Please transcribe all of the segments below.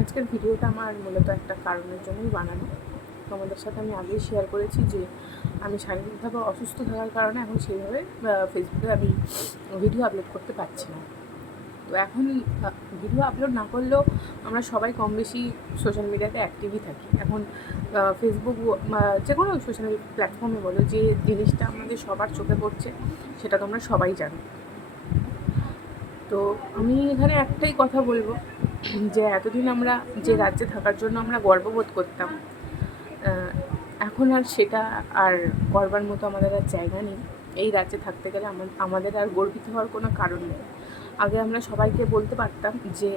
আজকের ভিডিওটা আমার মূলত একটা কারণের জন্যই বানানো। তোমাদের সাথে আমি আগেই শেয়ার করেছি যে আমি শারীরিকভাবে অসুস্থ থাকার কারণে এখন সেইভাবে ফেসবুকে আমি ভিডিও আপলোড করতে পারছি না। তো এখন ভিডিও আপলোড না করলেও আমরা সবাই কম বেশি সোশ্যাল মিডিয়াতে অ্যাক্টিভই থাকি। এখন ফেসবুক যে কোনো সোশ্যাল প্ল্যাটফর্মে বলো, যে জিনিসটা আমাদের সবার চোখে পড়ছে সেটা তোমরা সবাই জানো। তো আমি এখানে একটাই কথা বলবো যে এতদিন আমরা যে রাজ্যে থাকার জন্য আমরা গর্ববোধ করতাম, এখন আর সেটা আর করবার মতো আমাদের আর জায়গা নেই। এই রাজ্যে থাকতে গেলে আমাদের আর গর্বিত হওয়ার কোনো কারণ নেই। আগে আমরা সবাইকে বলতে পারতাম যে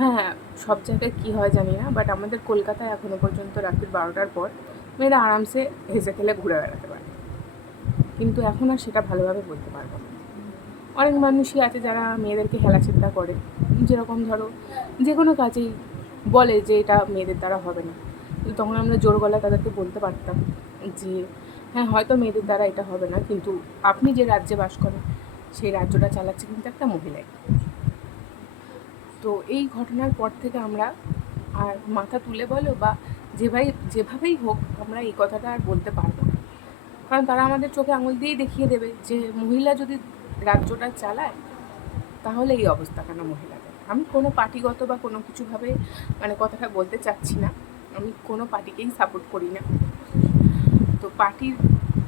হ্যাঁ, সব জায়গায় কী হয় জানি না, বাট আমাদের কলকাতায় এখনও পর্যন্ত রাত্রি 12টার পর মেয়েরা আরামসে হেসে খেলে ঘুরে বেড়াতে পারে, কিন্তু এখন আর সেটা ভালোভাবে বলতে পারবো না। অনেক মানুষই আছে যারা মেয়েদেরকে হেলাচিন্তা করে, যেরকম ধরো যে কোনো কাজেই বলে যে এটা মেয়েদের দ্বারা হবে না। তখন আমরা জোর গলায় তাদেরকে বলতে পারতাম যে হ্যাঁ, হয়তো মেয়েদের দ্বারা এটা হবে না, কিন্তু আপনি যে রাজ্যে বাস করেন সেই রাজ্যটা চালাচ্ছে কিন্তু একটা মহিলাই। তো এই ঘটনার পর থেকে আমরা আর মাথা তুলে বলো বা যেভাবেই হোক আমরা এই কথাটা আর বলতে পারবো না, কারণ তারা আমাদের চোখে আঙুল দিয়েই দেখিয়ে দেবে যে মহিলা যদি রাজ্যটা চালায় তাহলে এই অবস্থা কেন মহিলাদের। আমি কোনো পার্টিগত বা কোনো কিছুভাবে কথাটা বলতে চাচ্ছি না, আমি কোনো পার্টিকেই সাপোর্ট করি না। তো পার্টির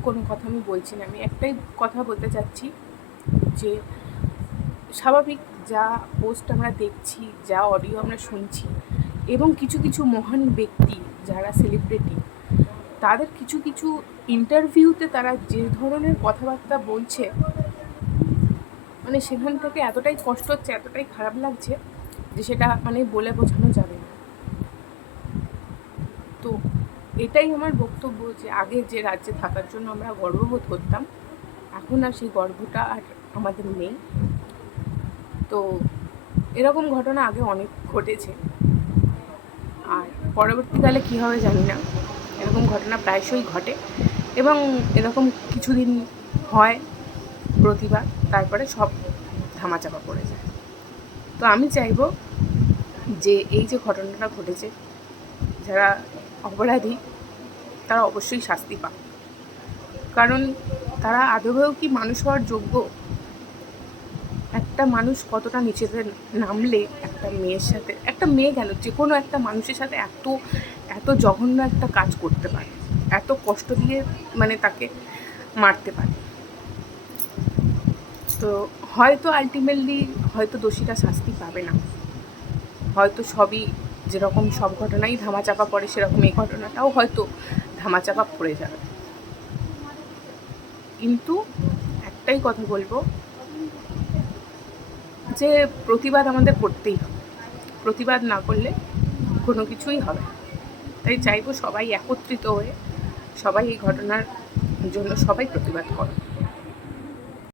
কোনো কথা আমি বলছি না, আমি একটাই কথা বলতে চাচ্ছি যে স্বাভাবিক যা পোস্ট আমরা দেখছি, যা অডিও আমরা শুনছি, এবং কিছু কিছু মহান ব্যক্তি যারা সেলিব্রিটি, তাদের কিছু কিছু ইন্টারভিউতে তারা যে ধরনের কথাবার্তা বলছে, সেখান থেকে এতটাই কষ্ট হচ্ছে, এতটাই খারাপ লাগছে যে সেটা বলে বোঝানো যাবে না। তো এটাই আমার বক্তব্য যে আগে যে রাজ্যে থাকার জন্য আমরা গর্ববোধ করতাম, এখন আর সেই গর্বটা আর আমাদের নেই। তো এরকম ঘটনা আগে অনেক ঘটেছে, আর পরবর্তীকালে কী হবে জানি না। এরকম ঘটনা প্রায়শই ঘটে এবং এরকম কিছুদিন হয় প্রতিবাদ, তারপরে সব ধামাচাপা পড়ে যায়। তো আমি চাইবো যে এই যে ঘটনাটা ঘটেছে, যারা অপরাধী তারা অবশ্যই শাস্তি পাক, কারণ তারা আদৌও কি মানুষ হওয়ার যোগ্য? একটা মানুষ কতটা নিচেতে নামলে একটা মেয়ের সাথে, একটা মেয়ে কেন, যে কোনো একটা মানুষের সাথে এত এত জঘন্য একটা কাজ করতে পারে, এত কষ্ট দিয়ে তাকে মারতে পারে। তো হয়তো আলটিমেটলি হয়তো দোষীরা শাস্তি পাবে না, হয়তো সবই যেরকম সব ঘটনাই ধামাচাপা পড়ে সেরকম এই ঘটনাটাও হয়তো ধামাচাপা পড়ে যাবে। কিন্তু একটাই কথা বলবো যে প্রতিবাদ আমাদের করতেই হবে, প্রতিবাদ না করলে কোনো কিছুই হবে না। তাই চাইবো সবাই একত্রিত হয়ে সবাই এই ঘটনার জন্য সবাই প্রতিবাদ করো।